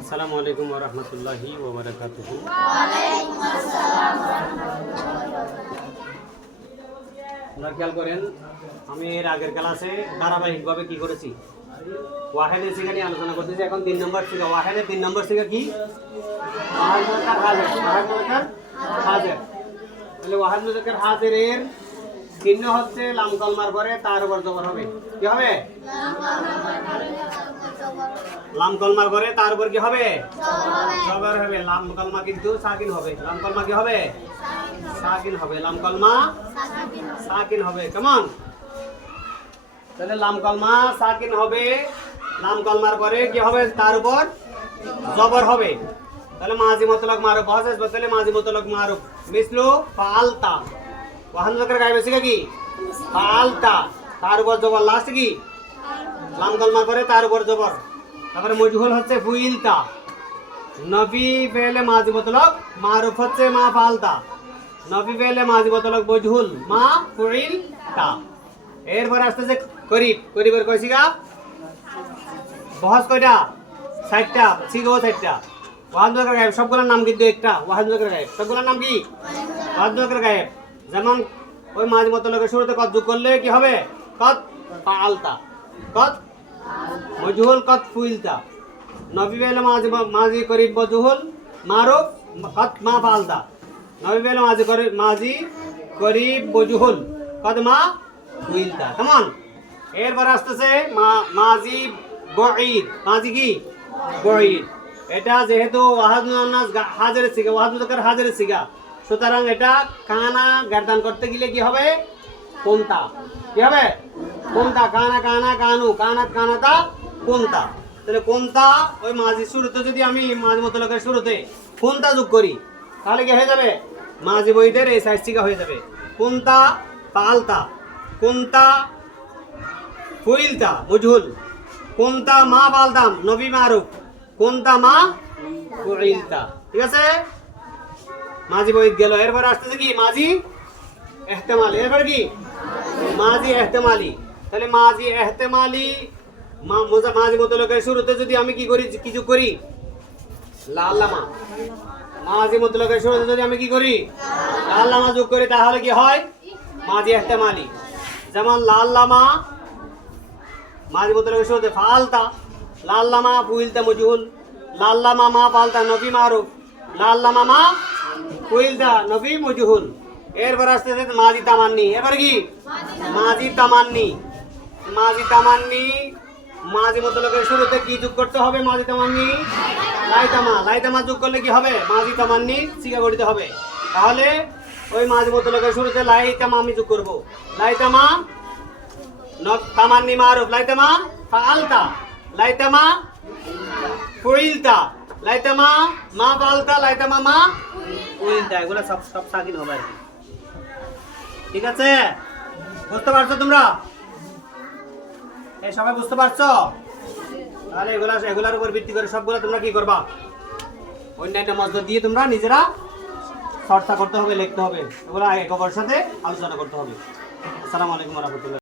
আসসালামু আলাইকুম ওয়া রাহমাতুল্লাহি ওয়া বারাকাতুহু। আপনারা খেয়াল করেন, আমি এর আগের ক্লাসে ধারাবাহিকভাবে কি করেছি, ওয়াহেদের সিগা নিয়ে আলোচনা করতেছি। এখন 3 নম্বর সিগা, ওয়াহেদের 3 নম্বর সিগা কি? ওয়াহেদ মুযাক্কার হাজির। ওয়াহেদ মুযাক্কার হাজির। তাহলে ওয়াহেদ মুযাক্কার হাজিরের চিহ্ন হচ্ছে লাম কলমার পরে তার উপর জবর হবে। কি হবে? লাম কলমার পরে তার উপর কি হবে? জবর হবে। লাম কলমা কিন্তু সাকিন হবে। লাম কলমা কি হবে? সাকিন হবে। লাম কলমা সাকিন হবে। কেমন? তাহলে লাম কলমা সাকিন হবে। লাম কলমার পরে কি হবে? তার উপর জবর হবে। তাহলে মাজি মুতলাক মারুফ হযেস বদলে মাজি মুতলাক মারুফ মিসলু ফাআলতা। ওয়াহান মুযাক্কার গায়েব আছে কি? ফাআলতা, তার উপর জবর। লাস্ট কি? লাম কলমার পরে তার উপর জবর। তারপরে মজহুল হচ্ছে ফুইলতা। নবী ফেলে মাজি মুতলাক মারুফ হচ্ছে মা ফাআলতা। নবী ফেলে মাজি মুতলাক মজহুল মা ফুইলতা। এরপর আসতেছে করিব। করিবের কয় সিগা? বহস কয়টা? 60টা। সিগাও 60টা। ওয়াহাদ মুযাক্কার গায়েব সবগুলোর নাম কিন্তু একটা। ওয়াহাদ মুযাক্কার গায়েব সবগুলোর নাম কি? ওয়াহাদ মুযাক্কার গায়েব। যেমন ওই মাঝ মুতলাকের শুরুতে কত যোগ করলে কি হবে? কত ফাআলতা, কত মজহুল, কত ফুইলতা। নবী ফেলে মাজি করিব মজহুল মারুফ কত মা ফাআলতা। নবী ফেলে মাজি করিব মজহুল কত মা ফুইলতা। কেমন? এরপর আসতেছে মাজি বঈদ। মাজি কি? বঈদ। এটা যেহেতু ওয়াহাদ মুয়ান্নাস হাজিরের সিগা, ওয়াহাদ মুযাক্কার হাজিরের সিগা, সুতরাং এটা কানা গার্দান করতে গেলে কি হবে? কোনতা। কি হবে? কোনতা। কানা কানা কানু, কানাত কানাতা কোনতা। তাহলে কোনতা ওই মাঝি শুরুতে যদি আমি মাঝ মুতলাকের শুরুতে কোনতা যোগ করি তাহলে কি হয়ে যাবে? মাঝি বইদের এই সাইজ সিগা হয়ে যাবে। কোনতা ফাআলতা, কোনতা ফুইলতা মজহুল, কোনতা মা ফাআলতাম নবী মারুফ, কোনতা মা ফুইলতা। ঠিক আছে? মাজি বইদ গেল। এরপর আসতেছে কি? মাজি ইহতিমালি। এরপর কি? মাজি ইহতিমালি। তাহলে মাজি ইহতিমালি মাজি মুতলাকের শুরুতে যদি আমি কি করি? কি যোগ করি? লাল্লামা। মাজি মুতলাকের শুরুতে যদি আমি কি করি? লাল্লামা যোগ করি তাহলে কি হয়? মাজি ইহতিমালি। যেমন লাল্লামা মাজি মুতলাকের শুরুতে ফাআলতা, লাল্লামা ফুইলতা মজহুল, লাল্লামা মা ফাআলতা নবী মারুফ, লাল্লামা মা ফুইলতা নবী মজহুল। এরপর আসতেছে মাজি তামান্নি। এবার কি? মাজি তামান্নি। মাজি তামান্নি মাজি মুতলাকের শুরুতে কি যোগ করতে হবে? মাজি তামান্নি লাইতামা। লাইতামা যোগ করলে কি হবে? মাজি তামান্নি সিগা গঠিত হবে। তাহলে ওই মাজি মুতলাকের শুরুতে লাইতামা আমি যোগ করব। লাইতামা তামান্নি মারুফ, লাইতামা ফাআলতা, লাইতামা ফুইলতা, লাইতামা মা ফাআলতা, লাইতামা মা ফুইলতা। এগুলো সব সাকিন হবে আর কি। ঠিক আছে? বুঝতে পারছো তোমরা? এই সবাই বুঝতে পারছো? তাহলে এগুলার উপর ভিত্তি করে সবগুলো তোমরা কি করবা? অন্যান্য মজদুর দিয়ে তোমরা নিজেরা চর্চা করতে হবে, লিখতে হবে। এগুলো একবার সাথে আলোচনা করতে হবে। আসসালামু আলাইকুম ওয়া রাহমাতুল্লাহ।